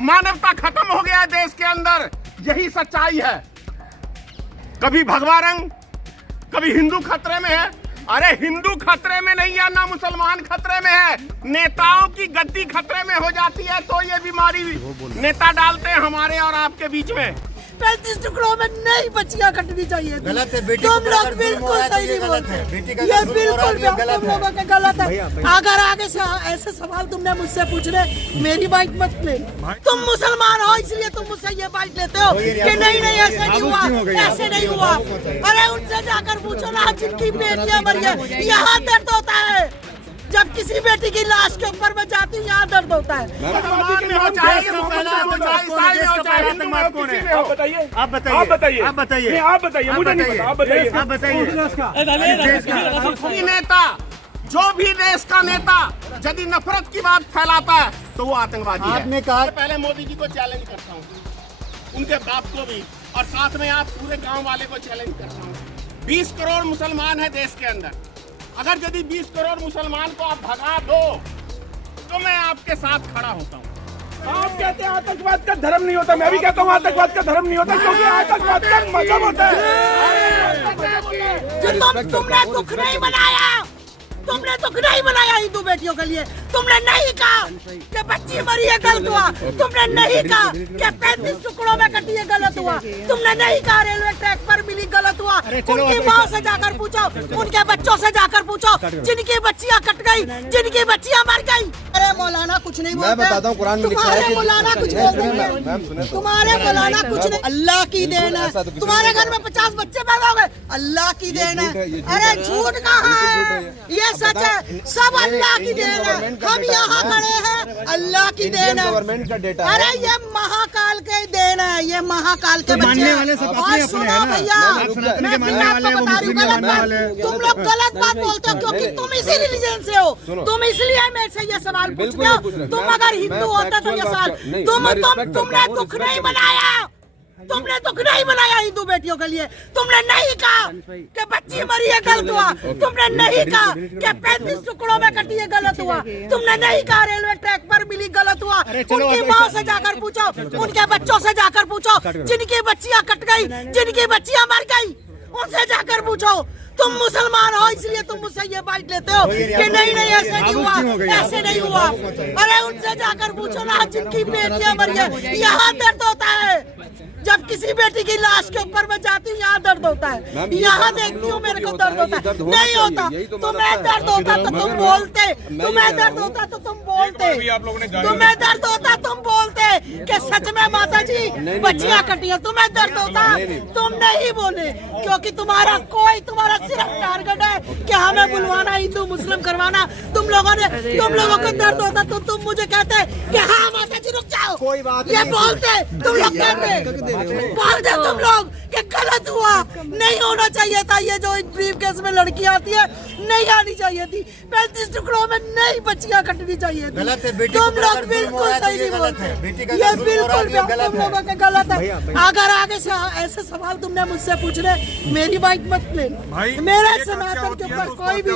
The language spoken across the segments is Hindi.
मानवता खत्म हो गया है देश के अंदर, यही सच्चाई है। कभी भगवा रंग, कभी हिंदू खतरे में है। अरे हिंदू खतरे में नहीं है ना मुसलमान खतरे में है, नेताओं की गद्दी खतरे में हो जाती है तो ये बीमारी नेता डालते हैं हमारे और आपके बीच में। 35 टुकड़ों में नई बच्चियां कटनी चाहिए। गलत है बेटी, तुम लोग बिल्कुल सही नहीं बोलते, ये बिल्कुल तुम लोगों के गलत है। अगर आगे से ऐसे सवाल तुमने मुझसे पूछने, मेरी बाइक मत ले। तुम मुसलमान हो इसलिए तुम मुझसे ये बाइक लेते हो कि नहीं नहीं ऐसे नहीं हुआ, ऐसे नहीं हुआ। अरे उनसे जाकर पूछो ना जिनकी बेटियां मरी है, यहाँ दर्द होता है। जब किसी बेटी की लाश के ऊपर मैं जाती हूँ यहाँ दर्द होता है। आप बताइए। नेता, जो भी देश का नेता यदि नफरत की बात फैलाता है तो वो आतंकवादी है। आपने कहा पहले मोदी जी को चैलेंज करता हूँ, उनके बाप को भी, और साथ में आप पूरे गांव वाले को चैलेंज करता हूँ। 20 करोड़ मुसलमान है देश के अंदर, अगर यदि 20 करोड़ मुसलमान को आप भगा दो तो मैं आपके साथ खड़ा होता हूँ। आप कहते हैं आतंकवाद का धर्म नहीं होता, मैं भी कहता हूँ आतंकवाद का धर्म नहीं होता, क्योंकि आतंकवाद का मजहब होता है। तुमने दुख नहीं बनाया, तुमने दुख नहीं बनाया हिंदू बेटियों के लिए। तुमने नहीं कहा कि बच्ची मरी है गलत हुआ, तुमने नहीं कहा कि 35 टुकड़ों में कटी है गलत हुआ, तुमने नहीं कहा रेलवे ट्रैक पर मिली गलत हुआ। उनकी माँ से जाकर पूछो, उनके बच्चों से जाकर पूछो जिनकी बच्चियां कट गई, जिनकी बच्चियां मर गई। अरे मौलाना कुछ नहीं बोलते, मैं बताता हूँ कुरान में लिखा है तुम्हारे मौलाना कुछ बोलते हैं, तुम्हारे मौलाना कुछ नहीं। अल्लाह की देन है, तुम्हारे घर में 50 बच्चे पैदा हो गए, अल्लाह की देन है। अरे झूठ कहाँ है, ये सच है, सब अल्लाह की देन है। हम यहाँ खड़े हैं, अल्लाह की देन है। गवर्नमेंट का डेटा। अरे ये महाकाल के देन है, ये महाकाल के बच्चे। मानने वाले सब अपने अपने सुनो हैं ना। भैया, सनातन के मैं मानने वाले, आपको वो बता रही हूँ मुस्लिम के गलत मानने वाले। बात। तुम लोग गलत बात बोलते हो क्योंकि तुम इसी रिलीजन से हो, तुम इसलिए मेरे से ये सवाल पूछते हो। तुम अगर हिंदू होते तो ये सवाल, तुमने दुख नहीं बनाया, तुमने दुख नहीं बनाया हिंदू बेटियों के लिए। तुमने नहीं कहा कि बच्ची मरी है गलत हुआ, तुमने नहीं कहा कि 35 टुकड़ों में कटी है गलत हुआ, तुमने नहीं कहा रेलवे ट्रैक पर मिली गलत हुआ। उनकी माँ से जाकर पूछो, उनके बच्चों से जाकर पूछो जिनकी बच्चियां कट गई, जिनकी बच्चियां मर गई, उनसे जाकर पूछो। तुम मुसलमान हो इसलिए तुम मुझसे ये बाइट लेते हो कि नहीं नहीं ऐसे नहीं हुआ, ऐसे नहीं हुआ। अरे उनसे जाकर पूछो ना जिनकी बेटियां मरी है, यहाँ दर्द होता है। जब किसी बेटी की लाश के ऊपर मैं जाती हूँ यहाँ दर्द होता है, यहाँ देखती हूँ मेरे को दर्द होता है। नहीं होता, तुम्हें दर्द होता तो तुम बोलते, तुम्हें दर्द होता तो तुम बोलते, तुम्हें दर्द होता तुम बोलते कि सच में माता जी बच्चियां कटी है। तुम्हें दर्द होता तुम नहीं बोले, क्योंकि तुम्हारा सिर्फ टारगेट है कि हमें बुलवाना, हिंदू मुस्लिम करवाना। तुम लोगों को दर्द होता तो तुम मुझे कहते कि हाँ माता जी रुक जाओ, कोई बात ये बोलते तुम लोग, कहते बोलते तुम लोग कि गलत हुआ, नहीं होना चाहिए था। ये जो ब्रीफ केस में लड़की आती है नहीं आनी चाहिए थी। 35 टुकड़ों में नई बच्चियां कटनी चाहिए थी। गलत है बेटी, तुम लोग बिल्कुल सही नहीं बोलते, ये बिल्कुल तुम लोगों के गलत है। अगर आगे से ऐसे सवाल तुमने मुझसे पूछने, मेरी बाइक मत ले। मेरे सनातन के ऊपर कोई भी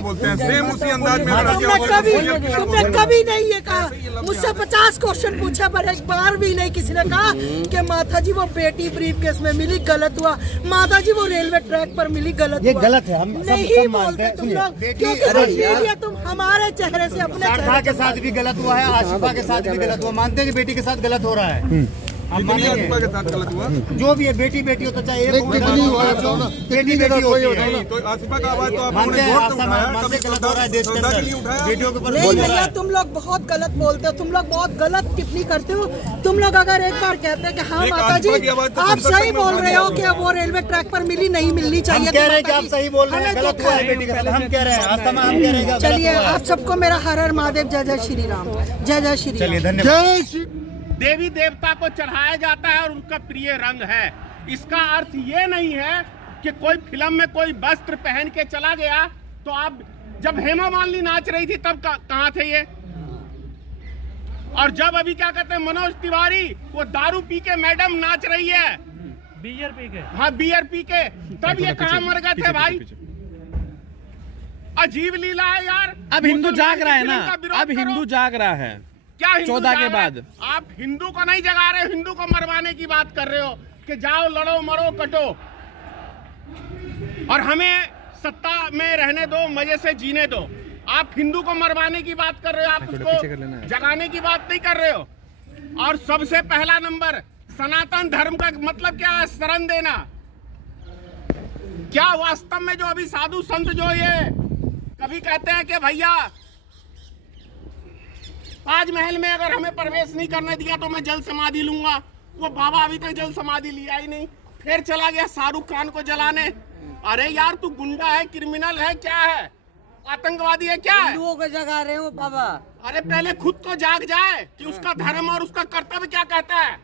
तुमने कभी नहीं ये कहा। मुझसे 50 क्वेश्चन पूछे पर एक बार भी नहीं किसी ने कहा कि माता जी वो बेटी ब्रीफ केस में मिली गलत हुआ, माता जी वो रेलवे ट्रैक पर मिली गलत हुआ। गलत है, हम नहीं बोलते तुम लोग, क्योंकि तुम हमारे चेहरे से अपने चेहरे के साथ भी गलत हुआ है, आशिफा के साथ भी गलत हुआ। मानते हैं कि बेटी के साथ गलत हो रहा है, आप मानेंगे? जो भी है बेटी बेटी हो तो चाहे एक बेटी बेटी होती है, तो आसिफा का आवाज तो आप मानते हैं गलत हो रहा है देश के अंदर बेटियों के ऊपर। नहीं भैया, तुम लोग बहुत गलत बोलते हो, तुम लोग बहुत गलत टिप्पणी करते हो। तुम लोग अगर एक बार कहते हैं कि हाँ माता जी आप सही बोल रहे हो कि वो रेलवे ट्रैक पर मिली, नहीं मिलनी चाहिए, कह रहे हैं कि आप सही बोल रहे हैं, गलत हुआ है बेटी के साथ, हम कह रहे हैं आस्थमा, हम कह रहे हैं। चलिए आप सबको मेरा हर हर महादेव, जय जय श्री राम, जय जय श्री राम। धन्यवाद। देवी देवता को चढ़ाया जाता है और उनका प्रिय रंग है। इसका अर्थ ये नहीं है कि कोई फिल्म में कोई वस्त्र पहन के चला गया तो आप, जब हेमा मालिनी नाच रही थी तब कहाँ थे ये? और जब अभी क्या कहते हैं मनोज तिवारी वो दारू पी के मैडम नाच रही है, बियर पी के, हाँ बियर पी के, तब ये कहाँ मर गए थे भाई? अजीब लीला है यार। अब हिंदू जाग रहा है ना, अब हिंदू जाग रहा है। क्या हिंदू 14 के जा रहे बाद हैं? आप हिंदू को नहीं जगा रहे हो, हिंदू को मरवाने की बात कर रहे हो कि जाओ लड़ो मरो कटो, और हमें सत्ता में रहने दो, मजे से जीने दो। आप हिंदू को मरवाने की बात कर रहे हो, आप उसको जगाने की बात नहीं कर रहे हो। और सबसे पहला नंबर, सनातन धर्म का मतलब क्या है? शरण देना। क्या वास्तव में जो अभी साधु संत जो ये कभी कहते हैं कि भैया ताजमहल में अगर हमें प्रवेश नहीं करने दिया तो मैं जल समाधि लूंगा, वो बाबा अभी तक जल समाधि लिया ही नहीं, फिर चला गया शाहरुख खान को जलाने। अरे यार तू गुंडा है, क्रिमिनल है, क्या है, आतंकवादी है, क्या है? हिंदुओं को जगा रहे हो बाबा। अरे पहले खुद तो जाग जाए कि उसका धर्म और उसका कर्तव्य क्या कहता है,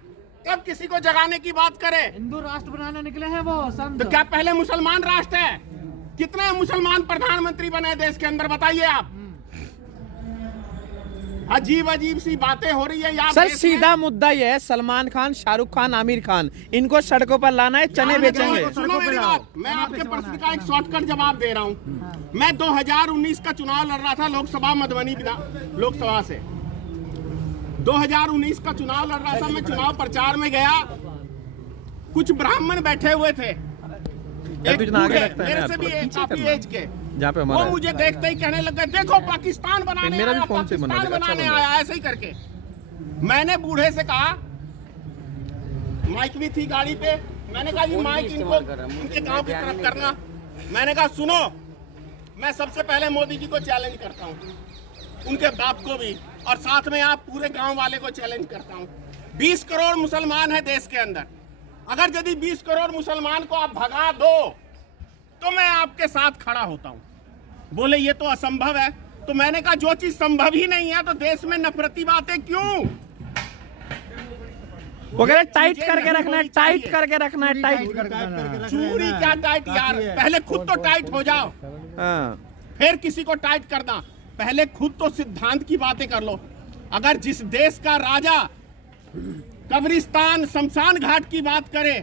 तब किसी को जगाने की बात करे। हिंदू राष्ट्र बनाने निकले हैं वो संत। तो क्या पहले मुसलमान राष्ट्र है? कितने मुसलमान प्रधानमंत्री बने देश के अंदर, बताइए आप। अजीब अजीब सी बातें हो रही है यार। सर सीधा मुद्दा ये है, सलमान खान, शाहरुख खान, आमिर खान, इनको सड़कों पर लाना है, चने बेचेंगे। सुनो मेरी बात, मैं आपके प्रश्न का एक शॉर्टकट जवाब दे रहा हूँ। मैं 2019 का चुनाव लड़ रहा था लोकसभा मधुबनी लोकसभा से। 2019 का चुनाव लड़ रहा था, मैं चुनाव प्रचार में गया, कुछ ब्राह्मण बैठे हुए थे, मेरे से भी काफी एज के, वो मुझे देखते ही कहने लग गए देखो पाकिस्तान बनाने आया, पाकिस्तान बनाने आया, ऐसे ही करके। मैंने बूढ़े से कहा, माइक भी थी गाड़ी पे, मैंने कहा जी माइक इनको उनके गांव की तरफ करना। मैंने कहा सुनो, मैं सबसे पहले मोदी जी को चैलेंज करता हूँ, उनके बाप को भी, और साथ में आप पूरे गांव वाले को चैलेंज करता हूँ। 20 करोड़ मुसलमान है देश के अंदर, अगर यदि 20 करोड़ मुसलमान को आप भगा दो तो मैं आपके साथ खड़ा होता हूँ। बोले ये तो असंभव है। तो मैंने कहा जो चीज संभव ही नहीं है तो देश में नफरती बातें क्यों? वो कह रहे टाइट करके रखना है, टाइट करके रखना है, टाइट। चूड़ी क्या टाइट यार, पहले खुद तो टाइट हो जाओ, फिर किसी को टाइट करना। पहले खुद तो सिद्धांत की बातें कर लो। अगर जिस देश का राजा कब्रिस्तान शमशान घाट की बात करे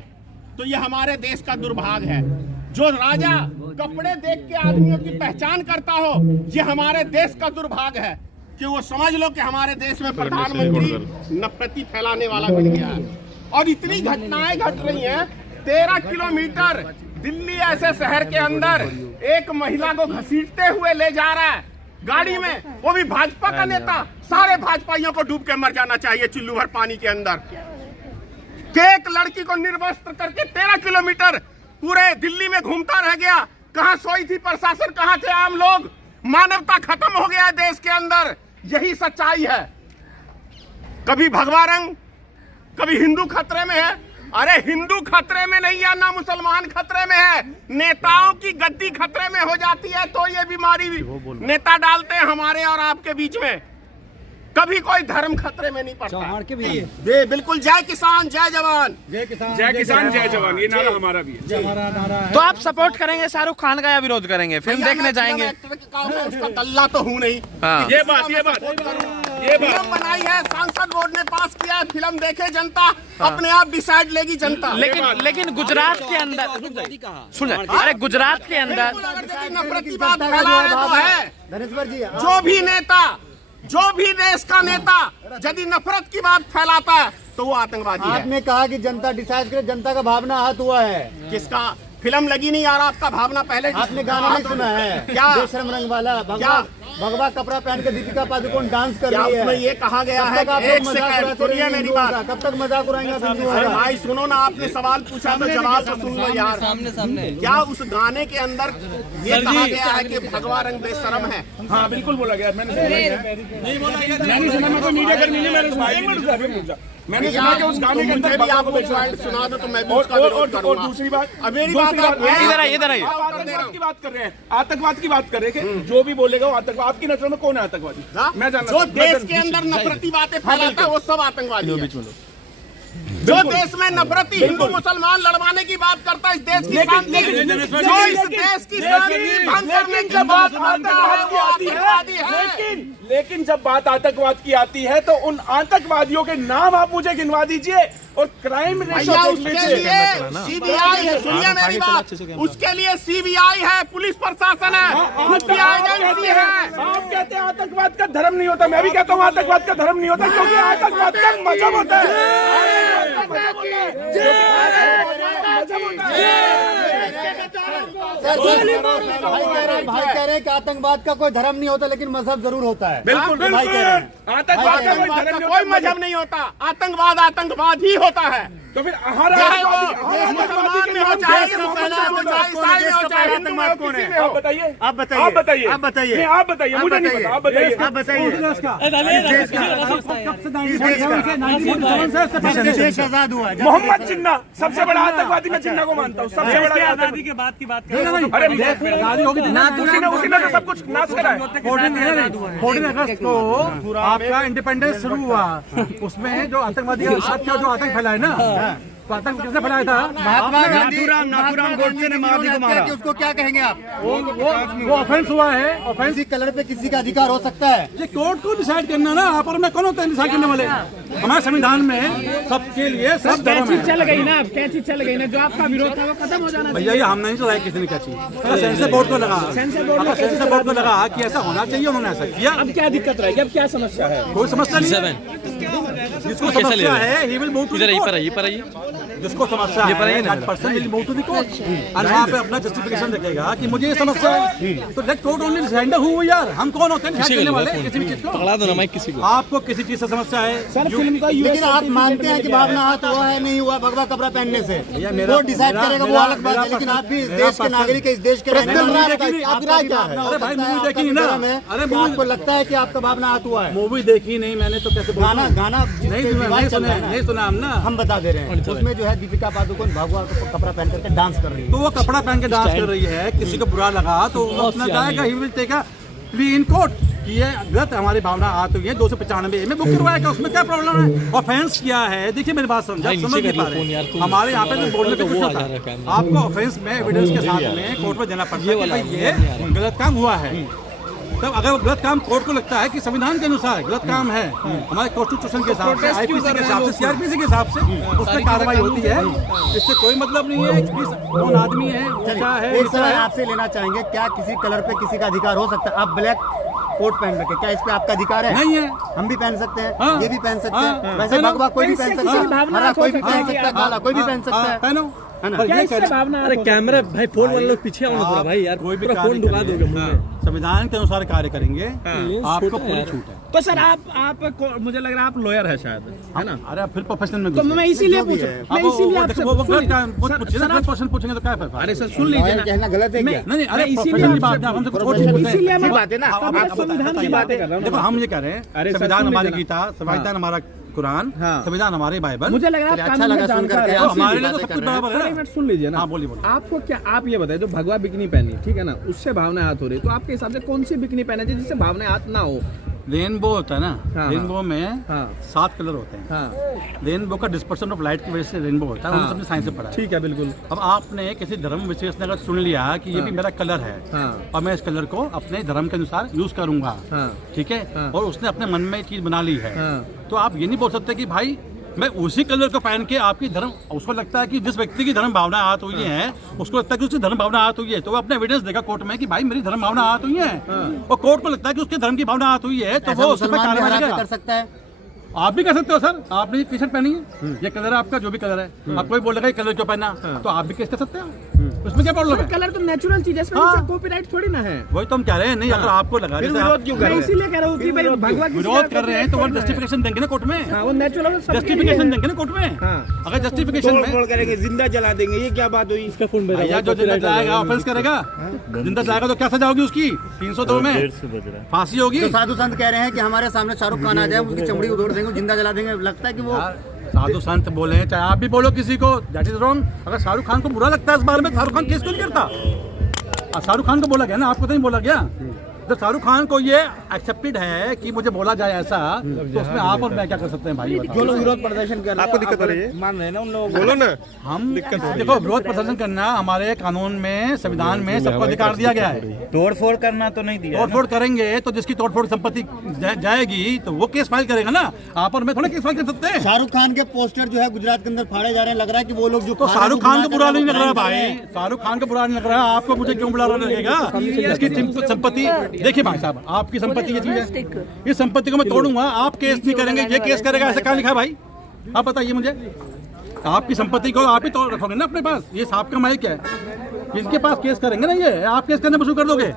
तो ये हमारे देश का दुर्भाग्य है। जो राजा कपड़े देख के आदमियों की पहचान करता हो, ये हमारे देश का दुर्भाग्य है कि वो समझ लो कि हमारे देश में प्रधानमंत्री नफरती फैलाने वाला बन गया है। और इतनी घटनाएं घट रही हैं। 13 किलोमीटर दिल्ली ऐसे शहर के अंदर एक महिला को घसीटते हुए ले जा रहा है गाड़ी में, वो भी भाजपा का नेता। सारे भाजपाइयों को डूब के मर जाना चाहिए चुल्लू भर पानी के अंदर। एक लड़की को निर्वस्त्र करके 13 किलोमीटर पूरे दिल्ली में घूमता रह गया। कहां सोई थी प्रशासन, कहां थे आम लोग? मानवता खत्म हो गया है देश के अंदर, यही सच्चाई है। कभी भगवा रंग, कभी हिंदू खतरे में है। अरे हिंदू खतरे में नहीं है, ना मुसलमान खतरे में है, नेताओं की गद्दी खतरे में हो जाती है तो ये बीमारी नेता डालते हैं हमारे और आपके बीच में। कभी कोई धर्म खतरे में नहीं पड़ता। ये बिल्कुल जय किसान जय जवान, जय किसान जय जवान, ये नारा हमारा भी है। तो आप सपोर्ट करेंगे शाहरुख खान का या विरोध करेंगे? फिल्म देखने जाएंगे? उसका तल्ला तो हूँ नहीं। ये बात फिल्म बनाई है, सांसद बोर्ड ने पास किया है, फिल्म देखे जनता, अपने आप डिसाइड लेगी जनता। लेकिन गुजरात के अंदर सुन, अरे गुजरात के अंदर नफरती बात फैला रहे तो है। जो भी नेता, जो भी देश का नेता यदि नफरत की बात फैलाता है तो वो आतंकवादी है। आपने कहा कि जनता डिसाइड करे, जनता का भावना आहत हुआ है। किसका? फिल्म लगी नहीं यार, आपका भावना पहले। आपने गाना नहीं सुना है क्या? बेशरम रंग वाला भगवा कपड़ा पहन के दीपिका पादुकोण डांस कर रही है। उसमें ये कहा गया है कि एक सेकंड सुनिए मेरी बात। कब तक मजाक उड़ाएंगे? अरे भाई सुनो ना, आपने सवाल पूछा तो जवाब तो सुन लो यार। सामने क्या उस गाने के अंदर ये कहा गया है कि भगवा रंग बेशरम है? हाँ बिल्कुल बोला गया, मैंने सुना, मैं तो मीडिया कर्मी नहीं, मैंने सुना कि उस गाने के अंदर आप सुना दो तो मैं भी उसका विरोध करूंगा। और दूसरी बात, मेरी बात इधर आइए। आतंकवाद की बात कर रहे हैं, आतंकवाद की बात कर रहे हैं कि जो भी बोलेगा वो आतंकवाद। आपकी नजरों में कौन है आतंकवादी? मैं जानना, जो देश के अंदर नफरती बातें फैलाता है वो सब आतंकवादी है। जो देश में नफरती हिंदू मुसलमान लड़वाने की बात करता है, इस देश की शांति, जो इस देश की शांति भंग करने की बात करता है वो आतंकवादी है। लेकिन जब बात आतंकवाद की आती है तो उन आतंकवादियों के नाम आप मुझे गिनवा दीजिए और क्राइम भैया उसके लिए सीबीआई है, सुनिए मेरी बात, उसके लिए सीबीआई है, पुलिस प्रशासन है, खुफिया एजेंसी है। आप कहते हैं आतंकवाद का धर्म नहीं होता, मैं भी कहता हूँ आतंकवाद का धर्म नहीं होता, क्योंकि आतंकवाद का मजहब होता है। भाई कह रहे हैं कि आतंकवाद का कोई धर्म नहीं होता लेकिन मजहब जरूर होता है। बिल्कुल भाई कह रहे हैं आतंकवाद का कोई धर्म नहीं कोई मजहब नहीं होता, आतंकवाद आतंकवाद ही होता है। तो फिर चाहे वो मुसलमान में हो, चाहे मुसलमान हो, चाहे ईसाई में हो, चाहे आतंकवाद कौन है? आप बताइए, आप बताइए, आप बताइए, आप बताइए, नहीं, आप बताइए, मुझे नहीं पता, आप बताइए, आप बताइए। देश आजाद हुआ है। मोहम्मद जिन्ना सबसे बड़ा आतंकवादी, मैं जिन्ना को मानता हूँ, सबसे बड़ा आतंकवादी के बाद की बात अरे उसी ने तो सब कुछ नाश करा है। 14 अगस्त को आपका इंडिपेंडेंस शुरू हुआ, उसमें जो आतंकवादी जो आतंक फैलाए ना, तो आतंक किसने फैलाया था? महात्मा गांधी, नाथूराम गोडसे ने मारा। उसको क्या कहेंगे आप? वो ऑफेंस हुआ है। ऑफेंस ही कलर पे किसी का अधिकार हो सकता है? ये कोर्ट को डिसाइड करना ना, आप और मैं कौन होता है डिसाइड करने वाले? हमारे संविधान में सबके लिए सब धर्म है। चल गई ना, क्या चीज चल गई ना, जो आपका विरोध था वो खत्म हो जाना। भैया ये हम नहीं चलाए, किसी ने क्या चीज सेंसर बोर्ड को लगा, सेंसर बोर्ड को लगा कि ऐसा होना चाहिए, उन्होंने ऐसा किया। अब क्या दिक्कत रहेगी, अब क्या समस्या है? कोई समस्या नहीं है। जिसको समस्या है he will move to the court। जिसको समस्या है that person will move to the court और वहाँ पे अपना जस्टिफिकेशन रखेगा कि मुझे ये समस्या है, तो let court only decide who यार, हम कौन होते हैं डिसाइड करने वाले किसी भी चीज को? पकड़ा दो ना माइक किसी को। आपको किसी चीज से समस्या है सर, फिल्म का लेकिन आप मानते हैं कि भावना हाथ हुआ है नहीं हुआ भगवा कपड़ा पहनने से, वो डिसाइड करेगा, वो अलग बात है। लेकिन आप भी देश के नागरिक है, इस देश के रहने वाले, अरे भाई मूवी देखी ना, अरे आपको लगता है कि आपका भावना हाथ हुआ है? मूवी देखी नहीं मैंने, तो कैसे गाना नहीं सुना हम ना, हम बता दे रहे हैं। उसमें जो है दीपिका पादुकोण भगवा कपड़ा पहन करके डांस कर रही है, तो वो कपड़ा पहन के डांस कर रही है, किसी को बुरा लगा तो वो अपना जाएगा, he will take a plea in court कि ये गलत हमारी भावना हाथ हुई है। 295 में बुक करवाएगा, उसमें क्या प्रॉब्लम है? ऑफेंस किया है, देखिए मेरी बात समझ नहीं पा रहे। हमारे यहाँ पे तो बोलने पे कुछ होता है, आपको ऑफेंस में एविडेंस के साथ में कोर्ट में देना पड़ता है कि भाई ये गलत काम हुआ है। तब अगर वो गलत काम कोर्ट को लगता है कि संविधान के अनुसार गलत काम है, हमारे कॉन्स्टिट्यूशन के हिसाब से, आईपीसी के हिसाब से, सीआरपीसी के हिसाब से उसमें कार्रवाई होती है। इससे कोई मतलब नहीं है कौन आदमी है, क्या है। एक सवाल आपसे लेना चाहेंगे, क्या किसी कलर पे किसी का अधिकार हो सकता है? आप ब्लैक कोट पहन रखे, क्या इस पे आपका अधिकार है? नहीं है। हम भी पहन सकते हैं, ये भी पहन सकते हैं, वैसे भगवा कोई भी पहन सकता है, हरा कोई भी पहन सकता है, काला कोई भी पहन सकता है, पहनो। अरे कैमरा भाई, फोन वाले लोग पीछे आओ थोड़ा भाई यार, कोई भी फोन ढुका दोगे मुंह में। संविधान के अनुसार कार्य करेंगे, आपको पूरी छूट है। तो सर आप मुझे लग रहा है आप लॉयर है शायद, है ना? अरे फिर प्रोफेशनल में तो मैं इसीलिए पूछ रहा हूं, मैं इसीलिए आपसे क्वेश्चन पूछेंगे तो क्या फर्क? अरे सर सुन लीजिए ना, कहना गलत है क्या? नहीं, अरे इसीलिए बात है, हम इसीलिए मैं बात है ना, संविधान की बातें कर रहा हूं। देखो हम ये कह रहे हैं, संविधान हमारी गीता, संविधान हमारा कुरान, संविधान हमारे बाइबल। मुझे लग रहा है अच्छा लगा सुन करके, हमारे लिए तो सब कुछ बराबर है। एक मिनट सुन लीजिए ना। हाँ बोलिए। आपको क्या, आप ये बताइए, जो भगवा बिकनी पहनी, ठीक है ना, उससे भावना हाथ हो रही, तो आपके हिसाब से कौन सी बिकनी पहने चाहिए जिससे भावना हाथ ना हो? रेनबो होता है ना, रेनबो में 7 कलर होते हैं। हाँ। रेनबो का डिस्पर्शन ऑफ लाइट की वजह से रेनबो होता है, हमने साइंस से पढ़ा है। ठीक है, बिल्कुल। अब आपने किसी धर्म विशेष ने अगर सुन लिया कि ये भी मेरा कलर है, और मैं इस कलर को अपने धर्म के अनुसार यूज करूंगा, ठीक है, और उसने अपने मन में चीज बना ली है, तो आप ये नहीं बोल सकते कि भाई मैं उसी कलर को पहन के आपकी धर्म, उसको लगता है कि जिस व्यक्ति की धर्म भावना हाथ हुई है, उसको लगता है कि उसकी धर्म भावना हाथ हुई है, तो वो अपने एविडेंस देगा कोर्ट में कि भाई मेरी धर्म भावना हाथ हुई है, और कोर्ट को लगता है कि उसके धर्म की भावना हाथ हुई है, तो वो उस पर कार्रवाई कर सकता है। आप भी कर सकते हो सर, आपने टी शर्ट पहनी है, ये कलर है आपका, जो भी कलर है, आप कोई बोलेगा ये कलर क्यों पहना, तो आप भी केस कर सकते हो, उसमें क्या प्रॉब्लम है? कलर तो नेचुरल चीज है, इसमें कॉपीराइट थोड़ी ना है। वही तो हम कह रहे हैं। नहीं, अगर आपको लगा इसीलिए कह रहा हूँ कि भाई भगवा विरोध कर रहे हैं तो वो जस्टिफिकेशन देंगे ना कोर्ट में, वो नेचुरल जस्टिफिकेशन देंगे ना कोर्ट में। अगर जस्टिफिकेशन में करेंगे, जिंदा जला देंगे, ये क्या बात हुई? इसका फोन भैया जो जिंदा जलाएगा ऑफेंस करेगा, जिंदा जलाएगा तो क्या सजा होगी उसकी? 302 में फांसी होगी। साधु संत कह रहे हैं कि हमारे सामने शाहरुख खान आ जाए, उसकी चमड़ी उतोड़ देंगे, जिंदा जला देंगे। लगता है कि वो साधु संत बोले, चाहे आप भी बोलो किसी को, दैट इज रॉन्ग। अगर शाहरुख खान को बुरा लगता है इस बारे में, शाहरुख खान केस क्यों नहीं करता? शाहरुख खान को बोला गया ना, आपको तो नहीं बोला गया। जब शाहरुख खान को ये एक्सेप्टेड है कि मुझे बोला जाए ऐसा, तो उसमें आप और मैं क्या कर सकते हैं भाई? जो लोग विरोध प्रदर्शन कर रहे हैं, आपको दिक्कत हो रही है? मान रहे हैं ना उन लोगों को? बोलो ना। हम देखो, विरोध प्रदर्शन करना हमारे कानून में, संविधान में सबको अधिकार दिया गया है। तोड़फोड़ करना तो नहीं दिया। तोड़फोड़ करेंगे तो जिसकी तोड़फोड़ संपत्ति जाएगी तो वो केस फाइल करेगा ना। आप और मैं थोड़ा केस फाइल कर सकते हैं। शाहरुख खान के पोस्टर जो है गुजरात के अंदर फाड़े जा रहे हैं, लग रहा है कि वो लोग जो तो शाहरुख खान को बुरा नहीं लग रहा भाई, शाहरुख खान को बुरा नहीं लग रहा है, आपको मुझे क्यों बुरा लगेगा? इसकी संपत्ति देखिए भाई साहब, आपकी संपत्ति ये चीज है, इस संपत्ति को मैं तोड़ूंगा, आप केस नहीं करेंगे, ये केस करेगा, ऐसा क्या लिखा है भाई? आप बताइए मुझे। आपकी संपत्ति को आप ही तोड़ रखोगे ना अपने पास, ये आपका माइक है, इसके पास केस करेंगे ना, ये आप केस करने पर शुरू कर दोगे।